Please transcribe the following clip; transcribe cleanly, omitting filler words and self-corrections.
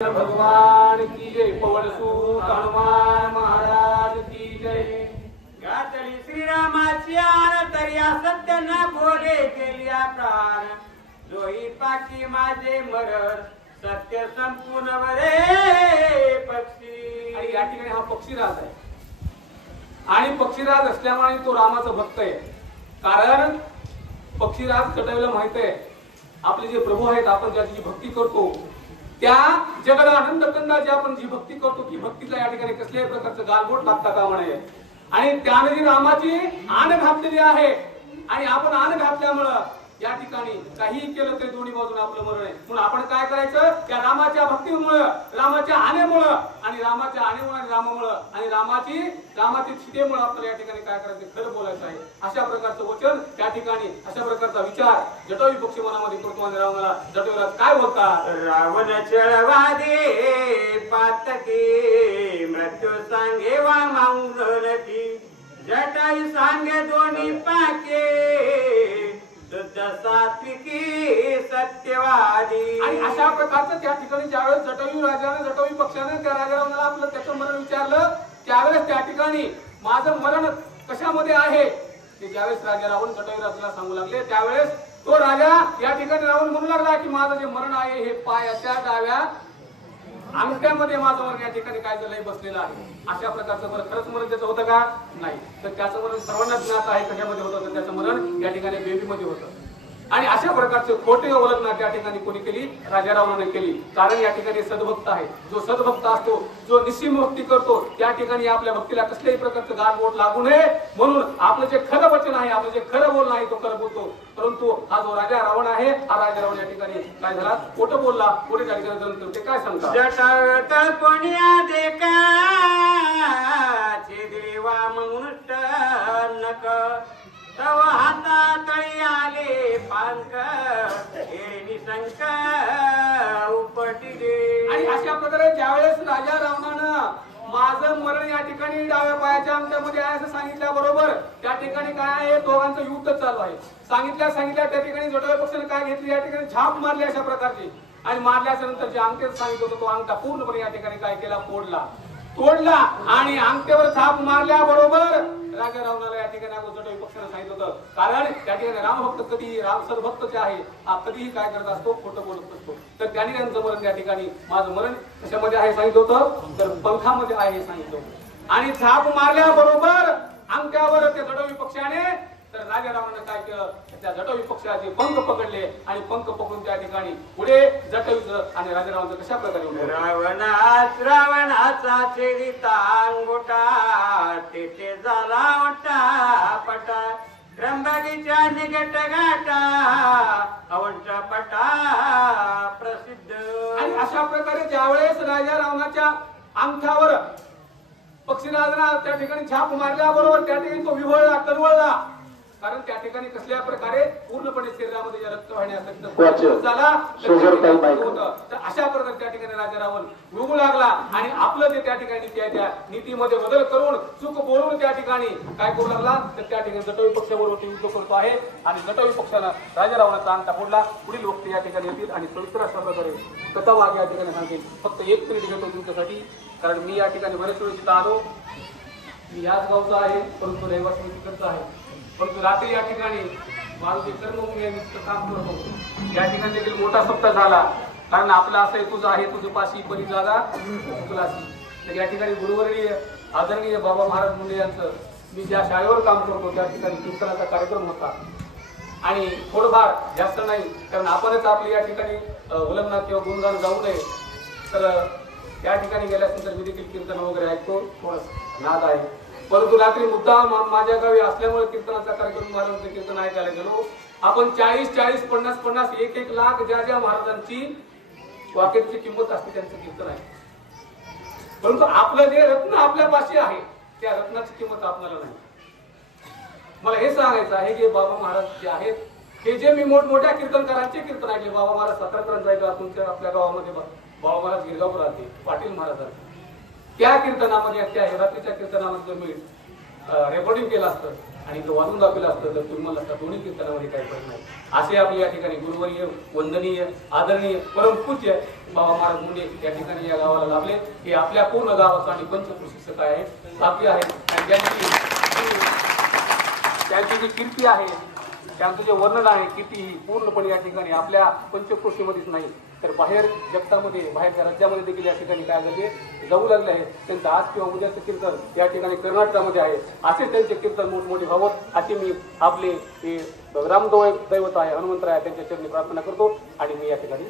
भगवान की जय। पवनसूत हनुमान महाराज की जय। गातली श्रीरामाची आन तर्या सत्य न बोले केल्या प्राण जोई पाकी माझे मरण सत्य संपूर्ण वरे पक्षी। आणि या ठिकाणी हा पक्षीराज आहे आणि पक्षीराज असल्यामुळे तो रामाचा भक्त आहे। कारण पक्षीराज कटवीला माहित आहे आपले जे प्रभू आहेत आपण ज्याची भक्ती करतो त्या जगदानंद कंदाची आपण जी भक्ती करतो की भक्तीला या ठिकाणी कसल्याही प्रकारचं गालबोट लागता कामा नये। आणि त्याने जी रामाची आन घातलेली आहे आणि आपण आन घातल्यामुळं या ठिकाणी काही केलं तरी दोन्ही बाजूने आपलं मरण आहे। म्हणून आपण काय करायचं त्या रामाच्या भक्तीमुळे रामाच्या आनेमुळे आणि रामाच्या आनेमुळे आणि रामामुळे आणि रामाची सीतेमुळे आपल्याला या ठिकाणी काय करायचं खरं बोलायचं आहे। अशा प्रकारचं वचन त्या ठिकाणी अशा प्रकारचा विचार जटवी पक्षी मनामध्ये करतो आणि रावणाला जटवीराज काय बोलतात रावण चळवादे पातकी मृत्यू सांगे वा माऊरती जटाई सांगे दोन्ही पाके सात्विकी सत्यवादी। आणि अशा प्रकारचं त्या ठिकाणी ज्यावेळेस जटवी राजाने जटवी पक्षाने त्या राजा रावणाला आपलं त्याचं मरण विचारलं त्यावेळेस त्या ठिकाणी माझं मरण कशामध्ये आहे ते ज्यावेळेस राजा रावण जटवी राजाला सांगू लागले त्यावेळेस तो राजा या ठिकाणी रावण म्हणू लागला की माझं जे मरण आहे हे पायाच्या डाव्या अंगठ्यामध्ये माझं मरण या ठिकाणी काय झालंय बसलेलं आहे। अशा प्रकारचं मरण खरंच मरण त्याचं होतं का नाही तर त्याचं मरण सर्वांना ज्ञात आहे कशामध्ये होतं तर त्याचं मरण या ठिकाणी बेबीमध्ये होतं। आणि अशा प्रकारचे खोटे अवलंबना त्या ठिकाणी कोणी केली राजा रावणाने केली। कारण या ठिकाणी सद्भक्त आहे जो सद्भक्त असतो जो निस्सीम भक्ती करतो त्या ठिकाणी आपल्या भक्तीला कसल्याही प्रकारचं गालबोट लागू नये म्हणून आपलं जे खरं वचन आहे आपलं जे खरं बोलणं आहे तो खरं बोलतो। परंतु हा जो राजा रावण आहे हा राजा रावण या ठिकाणी काय झाला खोटं बोलला खोटे त्या ठिकाणी ते काय सांगतात जटळपण्या देखा देवा मनुष्य नक तव हातातळी आले पांक निसंक उपटिले। आणि अशा प्रकारे ज्यावेळेस राजा रावणानं माझं मरण या ठिकाणी डाव्या पायाच्या अंगठ्यामध्ये आहे असं सांगितल्याबरोबर त्या ठिकाणी काय आहे दोघांचं युद्ध चालू आहे। सांगितल्या त्या ठिकाणी जटवी पक्षाने काय घेतली या ठिकाणी झाप मारली अशा प्रकारची आणि मारल्याच्या नंतर जे अंगठ्यात सांगितलं होतं तो अंगठा पूर्णपणे या ठिकाणी काय केला तोडला आणि अंगठ्यावर झाप मारल्याबरोबर राजा रावणाला या ठिकाणी जटवी पक्षाने सांगितलं होतं कारण त्या ठिकाणी रामभक्त कधीही राम सद्भक्त जे आहे हा कधीही काय करत असतो खोटं बोलत असतो। तर त्यांनी त्यांचं मरण त्या ठिकाणी माझं मरण कशामध्ये आहे सांगितलं होतं तर पंखामध्ये आहे हे सांगितलं होतं। आणि झाप मारल्याबरोबर अंगठ्यावर त्या जटवी पक्षाने तर राजा रावणाने काय केलं त्या जटवी पक्षाचे पंख पकडले आणि पंख पकडून त्या ठिकाणी पुढे जटवीचं आणि राजा रावणाचं कशा प्रकारे रावणाचा चेरिता अंगोटा तेथे झाला ओटा पटा त्र्यंबकीच्या निकट गाठा अवंचा पटा प्रसिद्ध। आणि अशा प्रकारे ज्यावेळेस राजा रावणाच्या अंगठ्यावर पक्षीराजाने त्या ठिकाणी छाप मारल्याबरोबर त्या ठिकाणी तो विव्हळला कळवळला कारण त्या ठिकाणी कसल्या प्रकारे पूर्णपणे शरीरामध्ये रक्त वाहण्यासाठी झाला तर अशा प्रकारे त्या ठिकाणी राजा रावण भोगू लागला आणि आपलं जे त्या ठिकाणी त्या नीतीमध्ये बदल करून चूक बोलून त्या ठिकाणी काय करू लागला तर त्या ठिकाणी जटवी पक्षाबरोबर युद्ध करतो आहे आणि जटवी पक्षाला राजा रावणाचा अंगठा फोडला। पुढील वक्त या ठिकाणी येतील आणि सविस्तर अशा प्रकारे कथा मागे या ठिकाणी सांगेल। फक्त एक मिनिट घेतो तुमच्यासाठी कारण मी या ठिकाणी बरेच वेळ तिथं आलो मी याच गावचा आहे परंतु रहिवासी तिकडचा आहे परंतु रात्री या ठिकाणी माझं जे कर्मभूमी आहे मी काम करतो या ठिकाणी देखील मोठा सप्ताह झाला कारण आपलं असं तुझं आहे तुझं पाशी परी जागा तुलाशी। तर या ठिकाणी गुरुवर्गीय आदरणीय बाबा महाराज मुंडे यांचं मी ज्या शाळेवर काम करतो त्या ठिकाणी कीर्तनाचा कार्यक्रम होता आणि थोडंफार जास्त नाही कारण आपणच आपली या ठिकाणी उल्लंघना किंवा गुणगान जाऊ नये तर त्या ठिकाणी गेल्यानंतर मी देखील कीर्तन वगैरे ऐकतो थोडं नाद आहे परंतु रात्री मुद्दा माझ्या गावी असल्यामुळे कीर्तनाचा कार्यक्रम झाल्यानंतर कीर्तन ऐकायला गेलो। आपण 40, 50, 1 लाख ज्या महाराजांची वाक्याची किंमत असते त्यांचं कीर्तन आहे परंतु आपलं जे रत्न आपल्यापाशी आहे त्या रत्नाची किंमत आपल्याला नाही। मला हे सांगायचं आहे की बाबा महाराज जे आहेत हे जे मी मोठमोठ्या कीर्तनकारांचे कीर्तन ऐकले बाबा महाराज सातारकरांचा ऐकला तुमच्या आपल्या गावामध्ये बाबा महाराज गिरगावकर राहते पाटील महाराज त्या कीर्तनामध्ये त्या रात्रीच्या कीर्तनामध्ये मिळेल रेकॉर्डिंग केलं असतं आणि तो वाजून दाखवलं असतं तर तुम्ही म्हणलं असतं दोन्ही कीर्तनामध्ये काही फरक नाही. असे आपले या ठिकाणी गुरुवर्य, वंदनीय, आदरणीय, परमपूज्य बाबा महाराज मुंडे या ठिकाणी या गावाला लाभले. हे आपल्या पूर्ण गावाचं आणि पंचकृषीचं काय आहे साध्य आहे आणि त्यांची जी कीर्ती आहे, त्यांचं जे वर्णन आहे कीर्ती ही पूर्णपणे या ठिकाणी आपल्या पंचकृषीमध्येच नाही तर बाहेर जगतामध्ये, बाहेरच्या राज्यामध्ये देखील या ठिकाणी काय झाले जाऊ लागले आहे. त्यांचं आज किंवा उद्याचं कीर्तन या ठिकाणी कर्नाटकामध्ये आहे. असे त्यांचे कीर्तन मोठमोठे व्हावं असे मी आपले ग्रामदैवत आहे हनुमंतराय त्यांच्या चरणी प्रार्थना करतो आणि मी या ठिकाणी